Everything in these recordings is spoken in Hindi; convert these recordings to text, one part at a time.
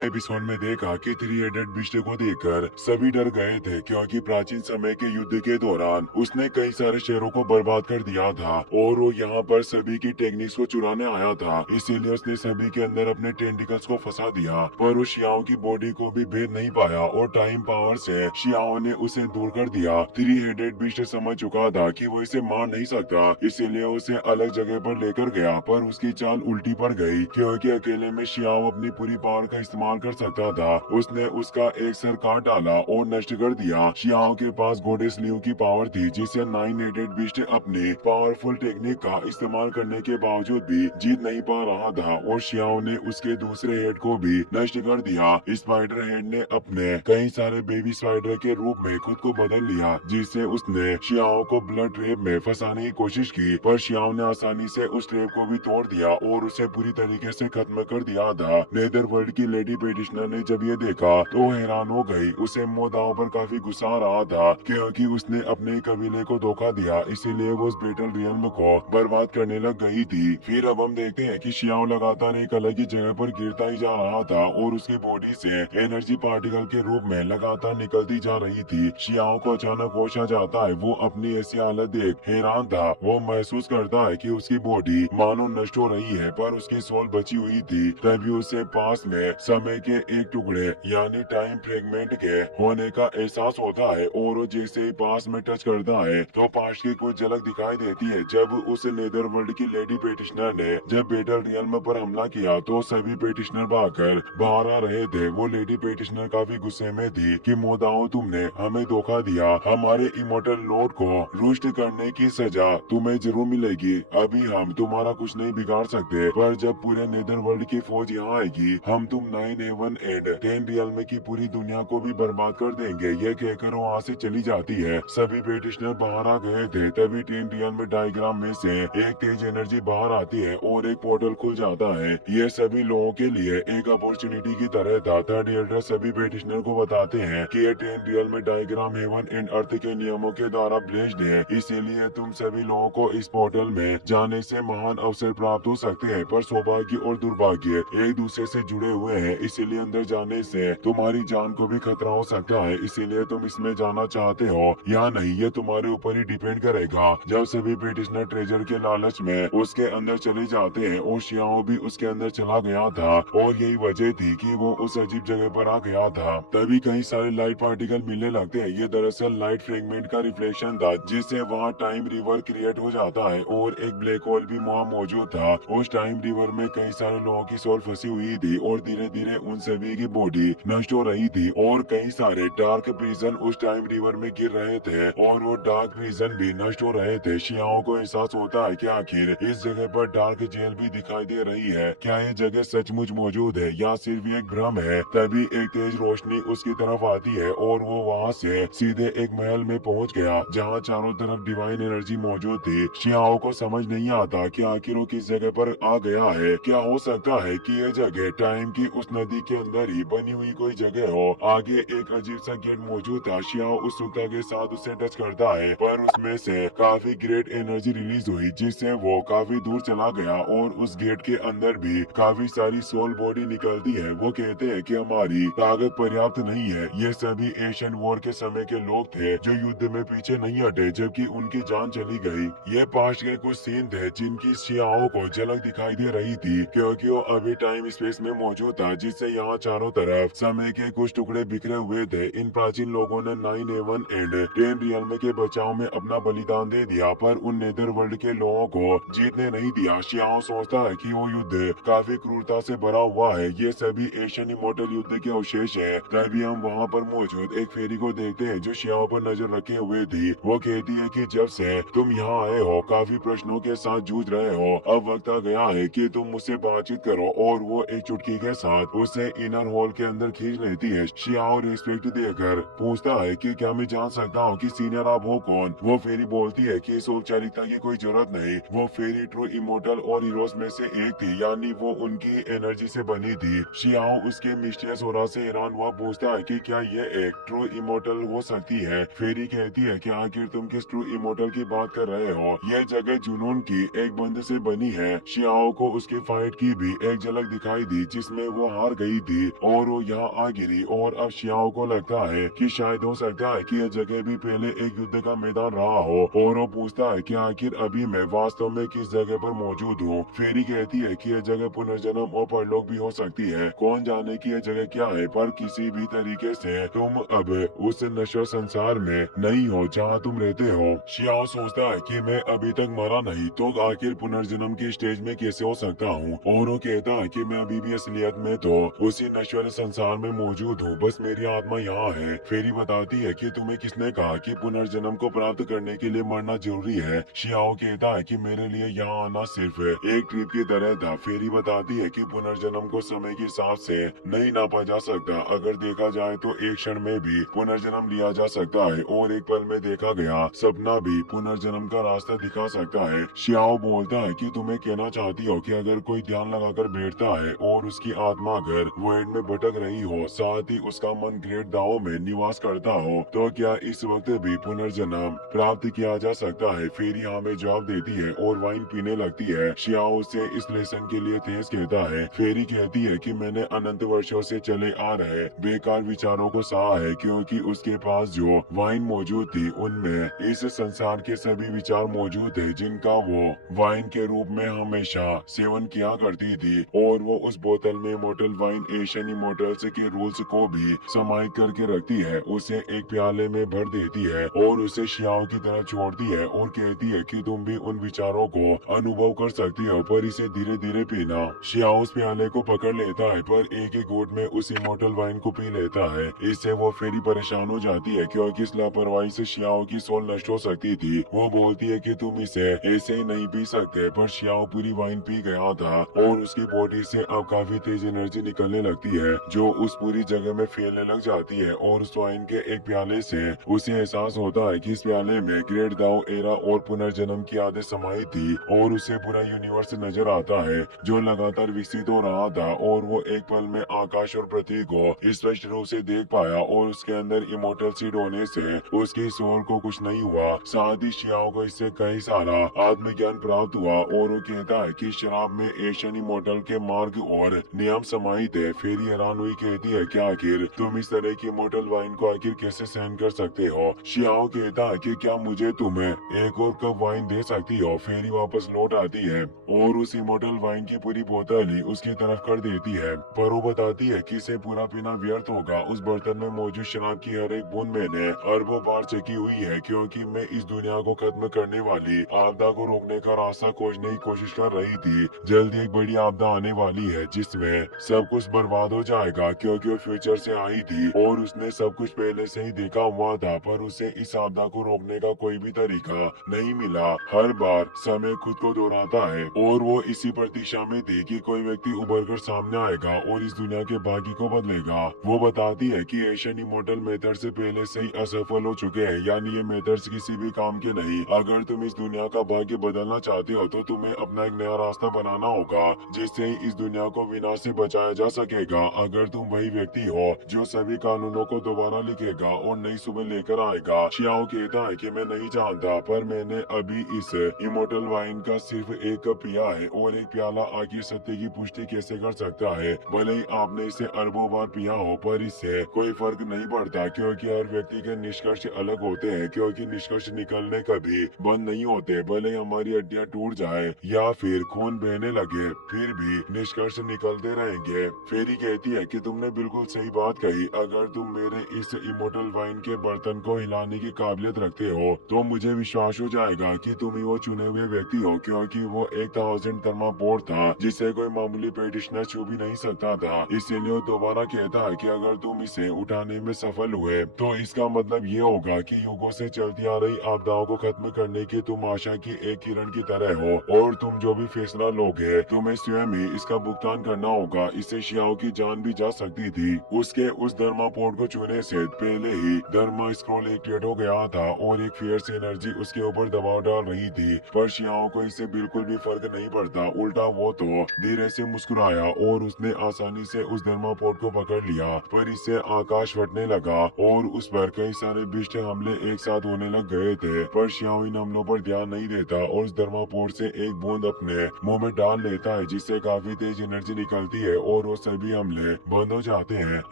एपिसोड में देखा कि थ्री हेडेड बिस्ट को देखकर सभी डर गए थे क्योंकि प्राचीन समय के युद्ध के दौरान उसने कई सारे शहरों को बर्बाद कर दिया था और वो यहाँ पर सभी की टेक्निक्स को चुराने आया था। इसीलिए उसने सभी के अंदर अपने टेंटिकल्स को फंसा दिया, पर उस शियाओ की बॉडी को भी भेद नहीं पाया और टाइम पावर से शियाओ ने उसे दूर कर दिया। थ्री हेडेड बिस्ट समझ चुका था कि वो इसे मार नहीं सकता, इसीलिए उसे अलग जगह पर लेकर गया, पर उसकी चाल उल्टी पड़ गई क्योंकि अकेले में शियाओ अपनी पूरी पावर का इस्तेमाल कर सकता था। उसने उसका एक सर काट डाला और नष्ट कर दिया। शियाओ के पास गोडेस लियू की पावर थी, जिसे नाइन हेडेड बीस्ट अपने पावरफुल टेक्निक का इस्तेमाल करने के बावजूद भी जीत नहीं पा रहा था और शियाओ ने उसके दूसरे हेड को भी नष्ट कर दिया। स्पाइडर हेड ने अपने कई सारे बेबी स्पाइडर के रूप में खुद को बदल लिया, जिससे उसने शियाओ को ब्लड ट्रैप में फंसाने की कोशिश की, पर शियाओ ने आसानी से उस ट्रैप को भी तोड़ दिया और उसे पूरी तरीके से खत्म कर दिया था। नेदर वर्ल्ड की लेडी पेटिशनर ने जब ये देखा तो हैरान हो गई। उसे मोदाओं पर काफी गुस्सा आ रहा था क्योंकि उसने अपने कबीले को धोखा दिया, इसीलिए वो उस बेटल रियल्म को बर्बाद करने लग गई थी। फिर अब हम देखते हैं कि शियाओ लगातार एक अलग ही जगह पर गिरता ही जा रहा था और उसकी बॉडी से एनर्जी पार्टिकल के रूप में लगातार निकलती जा रही थी। शियाओ को अचानक होश आ जाता है। वो अपनी ऐसी हालत देख हैरान था। वो महसूस करता है कि उसकी बॉडी मानो नष्ट हो रही है, पर उसकी सोल बची हुई थी। तभी उसे पास में समय के एक टुकड़े यानी टाइम फ्रेगमेंट के होने का एहसास होता है और वो जैसे ही पास में टच करता है तो पास्ट की कुछ झलक दिखाई देती है। जब उस नेदर वर्ल्ड की लेडी पेटिशनर ने जब बेटल रियल्म पर हमला किया तो सभी पेटिशनर भागकर बाहर आ रहे थे। वो लेडी पेटिशनर काफी गुस्से में थी कि मोदाओ, तुमने हमें धोखा दिया। हमारे इमोर्टल लॉर्ड को रुष्ट करने की सजा तुम्हें जरूर मिलेगी। अभी हम तुम्हारा कुछ नहीं बिगाड़ सकते, पर जब पूरे नेदर वर्ल्ड की फौज यहाँ आएगी हम तुम 9 एंड 10 रियल की पूरी दुनिया को भी बर्बाद कर देंगे। यह कहकर वहाँ से चली जाती है। सभी पेटिशनर बाहर आ गए थे। तभी 10 रियल में डायग्राम में से एक तेज एनर्जी बाहर आती है और एक पोर्टल खुल जाता है। यह सभी लोगों के लिए एक अपॉर्चुनिटी की तरह था। थर्ड एल्डर सभी पेटिशनर को बताते हैं कि ये 10 रियल में डायग्राम हेवन एंड अर्थ के नियमों के द्वारा ब्लेस्ड है, इसीलिए तुम सभी लोगों को इस पोर्टल में जाने से महान अवसर प्राप्त हो सकते हैं, पर सौभाग्य और दुर्भाग्य एक दूसरे से जुड़े हुए हैं, इसीलिए अंदर जाने से तुम्हारी जान को भी खतरा हो सकता है। इसीलिए तुम इसमें जाना चाहते हो या नहीं, ये तुम्हारे ऊपर ही डिपेंड करेगा। जब सभी पेटिशनर ट्रेजर के लालच में उसके अंदर चले जाते हैं और शियाओ भी उसके अंदर चला गया था और यही वजह थी कि वो उस अजीब जगह पर आ गया था। तभी कई सारे लाइट पार्टिकल मिलने लगते हैं। ये दरअसल लाइट फ्रेगमेंट का रिफ्लेक्शन था, जिससे वहाँ टाइम रिवर क्रिएट हो जाता है और एक ब्लैक होल भी वहाँ मौजूद था। उस टाइम रिवर में कई सारे लोगों की सोल फंसी हुई थी और धीरे धीरे उन सभी की बॉडी नष्ट हो रही थी और कई सारे डार्क प्रिजन उस टाइम रिवर में गिर रहे थे और वो डार्क प्रिजन भी नष्ट हो रहे थे। शियाओं को एहसास होता है कि आखिर इस जगह पर डार्क जेल भी दिखाई दे रही है। क्या ये जगह सचमुच मौजूद है या सिर्फ एक भ्रम है? तभी एक तेज रोशनी उसकी तरफ आती है और वो वहाँ से सीधे एक महल में पहुँच गया जहाँ चारों तरफ डिवाइन एनर्जी मौजूद थी। शियाओं को समझ नहीं आता कि आखिर वो किस जगह पर आ गया है। क्या हो सकता है कि यह जगह टाइम की उस नदी के अंदर ही बनी हुई कोई जगह हो? आगे एक अजीब सा गेट मौजूद था। शियाओ उत्सुकता के साथ उसे टच करता है, पर उसमें से काफी ग्रेट एनर्जी रिलीज हुई, जिससे वो काफी दूर चला गया और उस गेट के अंदर भी काफी सारी सोल बॉडी निकलती है। वो कहते हैं कि हमारी ताकत पर्याप्त नहीं है। ये सभी एशियन वॉर के समय के लोग थे जो युद्ध में पीछे नहीं हटे जबकि उनकी जान चली गई। ये पास्ट के कुछ सीन थे जिनकी शियाओं को झलक दिखाई दे रही थी क्योंकि वो अभी टाइम स्पेस में मौजूद था, जिससे यहाँ चारों तरफ समय के कुछ टुकड़े बिखरे हुए थे। इन प्राचीन लोगों ने 9 एंड 10 रियल के बचाव में अपना बलिदान दे दिया, पर उन नेदर वर्ल्ड के लोगों को जीतने नहीं दिया। शियाओ सोचता है कि वो युद्ध काफी क्रूरता से भरा हुआ है। ये सभी एशियन इमोर्टल युद्ध के अवशेष है। तभी हम वहाँ पर मौजूद एक फेरी को देखते हैं जो शियाओ पर नजर रखे हुए थी। वो कहती है कि जब से तुम यहाँ आए हो काफी प्रश्नों के साथ जूझ रहे हो। अब वक्त आ गया है कि तुम मुझसे बातचीत करो, और वो एक चुटकी के साथ उसे इनर हॉल के अंदर खींच लेती है। शियाओ रिस्पेक्ट देकर पूछता है कि क्या मैं जान सकता हूँ कि सीनियर आप हो कौन? वो फेरी बोलती है कि इस औपचारिकता की कोई जरूरत नहीं। वो फेरी ट्रू इमोर्टल और हीरोज में से एक थी, यानी वो उनकी एनर्जी से बनी थी। शियाओ उसके मिस्टीरियस ऑरा से हैरान हुआ पूछता है कि क्या ये एक ट्रू इमोर्टल हो सकती है? फेरी कहती है कि आखिर तुम किस ट्रू इमोर्टल की बात कर रहे हो? यह जगह जुनून की एक बंद से बनी है। शियाओ को उसकी फाइट की भी एक झलक दिखाई दी जिसमें वो हार बाहर गई थी और वो यहाँ आ गिरी। और अब शियाओ को लगता है कि शायद हो सकता है कि यह जगह भी पहले एक युद्ध का मैदान रहा हो। और वो पूछता है कि आखिर अभी मैं वास्तव में किस जगह पर मौजूद हूँ। फेरी कहती है कि यह जगह पुनर्जन्म और परलोक भी हो सकती है, कौन जाने की यह जगह क्या है, पर किसी भी तरीके से तुम अब उस नश्वर संसार में नहीं हो जहाँ तुम रहते हो। शियाओ सोचता है कि मैं अभी तक मरा नहीं तो आखिर पुनर्जन्म के स्टेज में कैसे हो सकता हूँ। और वो कहता है कि मैं अभी भी असलियत में तो उसी नश्वर संसार में मौजूद हूँ, बस मेरी आत्मा यहाँ है। फेरी बताती है कि तुम्हें किसने कहा कि पुनर्जन्म को प्राप्त करने के लिए मरना जरूरी है। शियाओ कहता है कि मेरे लिए यहाँ आना सिर्फ एक ट्रिप की तरह था। फेरी बताती है कि पुनर्जन्म को समय के हिसाब से नहीं नापा जा सकता, अगर देखा जाए तो एक क्षण में भी पुनर्जन्म लिया जा सकता है और एक पल में देखा गया सपना भी पुनर्जन्म का रास्ता दिखा सकता है। शियाओ बोलता है कि तुम्हें कहना चाहती हो कि अगर कोई ध्यान लगाकर बैठता है और उसकी आत्मा अगर वॉइड में भटक रही हो, साथ ही उसका मन ग्रेट दाओ में निवास करता हो, तो क्या इस वक्त भी पुनर्जन्म प्राप्त किया जा सकता है। फेरी हाँ में जवाब देती है और वाइन पीने लगती है। शियाओ से इस लेसन के लिए थैंक्स कहता है। फेरी कहती है कि मैंने अनंत वर्षों से चले आ रहे बेकार विचारों को सहा है, क्योंकि उसके पास जो वाइन मौजूद थी उनमें इस संसार के सभी विचार मौजूद है जिनका वो वाइन के रूप में हमेशा सेवन किया करती थी। और वो उस बोतल में इमोर्टल वाइन एशियन इमोर्टल्स के रूल्स को भी समाहित करके रखती है, उसे एक प्याले में भर देती है और उसे शियाओ की तरफ छोड़ती है और कहती है कि तुम भी उन विचारों को अनुभव कर सकती हो, पर इसे धीरे धीरे पीना। शियाओ उस प्याले को पकड़ लेता है पर एक एक घूंट में उस इमोर्टल वाइन को पी लेता है। इससे वो फेरी परेशान हो जाती है क्योंकि इस लापरवाही से शियाओ की सोल नष्ट हो सकती थी। वो बोलती है कि तुम इसे ऐसे ही नहीं पी सकते, पर शियाओ पूरी वाइन पी गया था और उसकी बॉडी से अब काफी तेज एनर्जी निकलने लगती है जो उस पूरी जगह में फैलने लग जाती है। और उस वाइन के एक प्याले से उसे एहसास होता है कि इस प्याले में ग्रेट दाओ एरा और पुनर्जन्म की यादें समाई थी और उसे पूरा यूनिवर्स नजर आता है जो लगातार विकसित हो रहा था। और वो एक पल में आकाश और पृथ्वी को स्पष्ट रूप से देख पाया और उसके अंदर इमोर्टल सीड होने से उसकी सोल को कुछ नहीं हुआ। साथ ही शियाओ को इससे कई सारा आत्मज्ञान प्राप्त हुआ और वो कहता है कि शराब में एशियन इमोर्टल के मार्ग और नियम समाहित है। फेरी हैरान हुई कहती है कि आखिर तुम इस तरह की इमोर्टल वाइन को आखिर कैसे सहन कर सकते हो। शियाओ कहता है कि क्या मुझे तुम्हें एक और कप वाइन दे सकती हो। फेरी वापस लौट आती है और उस इमोर्टल वाइन की पूरी बोतल ही उसकी तरफ कर देती है, पर वो बताती है कि इसे पूरा पीना व्यर्थ होगा। उस बर्तन में मौजूद शराब की हर एक बूंद मैंने अरबों बार चखी हुई है, क्योंकि मैं इस दुनिया को खत्म करने वाली आपदा को रोकने का रास्ता खोजने की कोशिश कर रही थी। जल्दी एक बड़ी आपदा आने वाली है जिसमें सब कुछ बर्बाद हो जाएगा, क्योंकि वो फ्यूचर से आई थी और उसने सब कुछ पहले से ही देखा हुआ था, पर उसे इस आपदा को रोकने का कोई भी तरीका नहीं मिला। हर बार समय खुद को दोहराता है और वो इसी प्रतीक्षा में थी कि कोई व्यक्ति उभर कर सामने आएगा और इस दुनिया के भाग्य को बदलेगा। वो बताती है कि एशियन इमोर्टल मेथड से पहले से ही असफल हो चुके हैं, यानी ये मेथड्स किसी भी काम के नहीं। अगर तुम इस दुनिया का भाग्य बदलना चाहते हो तो तुम्हें अपना एक नया रास्ता बनाना होगा जिससे ही इस दुनिया को विनाश से बचाया जा सकेगा। अगर तुम वही व्यक्ति हो जो सभी कानूनों को दोबारा लिखेगा और नई सुबह लेकर आएगा। शियाओ कहता है कि मैं नहीं जानता, पर मैंने अभी इस इमोर्टल वाइन का सिर्फ एक कप पिया है और एक प्याला आखिर सत्य की पुष्टि कैसे कर सकता है। भले ही आपने इसे अरबों बार पिया हो, पर इससे कोई फर्क नहीं पड़ता, क्योंकि हर व्यक्ति के निष्कर्ष अलग होते हैं, क्योंकि निष्कर्ष निकलने कभी बंद नहीं होते। भले ही हमारी हड्डियां टूट जाए या फिर खून बहने लगे, फिर भी निष्कर्ष निकलते रहेंगे। फेरी कहती है कि तुमने बिल्कुल सही बात कही, अगर तुम मेरे इस इमोर्टल वाइन के बर्तन को हिलाने की काबिलियत रखते हो तो मुझे विश्वास हो जाएगा कि तुम ही वो चुने हुए व्यक्ति हो, क्योंकि वो 1000 थर्मापोर्ट था जिसे कोई मामूली पेटिशनर छू भी नहीं सकता था। इसीलिए वो दोबारा कहता है कि अगर तुम इसे उठाने में सफल हुए तो इसका मतलब ये होगा कि युगों से चलती आ रही आपदाओं को खत्म करने की तुम आशा की एक किरण की तरह हो, और तुम जो भी फैसला लोगे तुम्हें स्वयं ही इसका भुगतान करना होगा। इससे शियाओ की जान भी जा सकती थी। उसके उस धर्मापोर्ट को छूने से पहले ही धर्मा स्क्रॉल एक्टिवेट हो गया था और एक फियर्स एनर्जी उसके ऊपर दबाव डाल रही थी, पर शियाओ को इससे बिल्कुल भी फर्क नहीं पड़ता। उल्टा वो तो धीरे से मुस्कुराया और उसने आसानी से उस धर्मापोर्ट को पकड़ लिया, पर इससे आकाश फटने लगा और उस पर कई सारे बिष्ट हमले एक साथ होने लग गए थे। पर शियाओ इन हमलों पर ध्यान नहीं देता और उस धर्मापोर्ट से एक बूंद अपने मुंह में डाल लेता है, जिससे काफी तेज एनर्जी निकलती है और और वो सभी हमले बंद हो जाते हैं।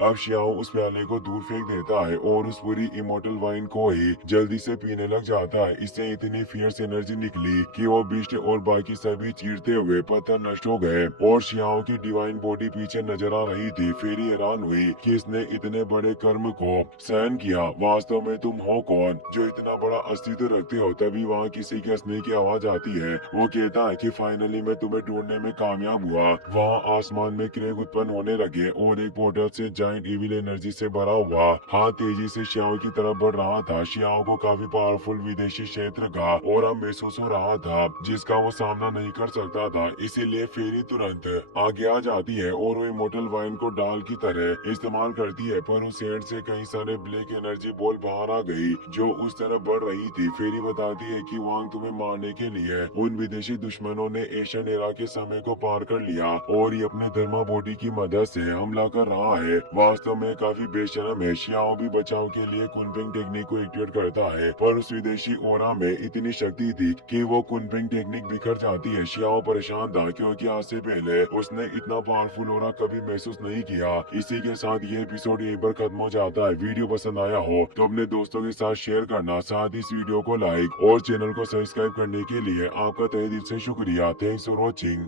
अब शियाओ उस प्याले को दूर फेंक देता है और उस पूरी इमोर्टल वाइन को ही जल्दी से पीने लग जाता है। इससे इतनी फियर्स एनर्जी निकली कि वो बीस्ट और बाकी सभी चीरते हुए पत्थर नष्ट हो गए और शियाओ की डिवाइन बॉडी पीछे नजर आ रही थी। फेरी हैरान हुई कि इसने इतने बड़े कर्म को सहन किया। वास्तव में तुम हो कौन जो इतना बड़ा अस्तित्व रखते हो? तभी वहाँ किसी के हंसने की आवाज आती है। वो कहता है कि फाइनली मैं तुम्हें ढूंढने में कामयाब हुआ। वहाँ आसमान में क्रेग उत्पन्न होने लगे और एक पोर्टल से जाइंट इविल एनर्जी से भरा हुआ हाथ तेजी से शियाओ की तरफ बढ़ रहा था। शियाओ को काफी पावरफुल विदेशी क्षेत्र का और अब महसूस हो रहा था जिसका वो सामना नहीं कर सकता था। इसीलिए फेरी तुरंत आगे आ जाती है और वो इमोर्टल वाइन को डाल की तरह इस्तेमाल करती है, पर उस हेड से कई सारे ब्लैक एनर्जी बॉल बाहर आ गई जो उस तरफ बढ़ रही थी। फेरी बताती है कि वांग तुम्हें मारने के लिए उन विदेशी दुश्मनों ने एशियन एरा के समय को पार कर लिया और ये अपने धर्मा बॉडी की मदद से हमला कर रहा है। वास्तव में काफी बेशर्म है। शियाओ भी बचाव के लिए कुनफेंग टेक्निक को एक्टिवेट करता है, पर उस विदेशी ओरा में इतनी शक्ति थी कि वो कुनफेंग टेक्निक बिखर जाती है। शियाओ परेशान था क्योंकि आज से पहले उसने इतना पावरफुल ओरा कभी महसूस नहीं किया। इसी के साथ ये एपिसोड यहीं पर खत्म हो जाता है। वीडियो पसंद आया हो तो अपने दोस्तों के साथ शेयर करना, साथ ही इस वीडियो को लाइक और चैनल को सब्सक्राइब करने के लिए आपका तहे दिल से शुक्रिया। Thanks for watching.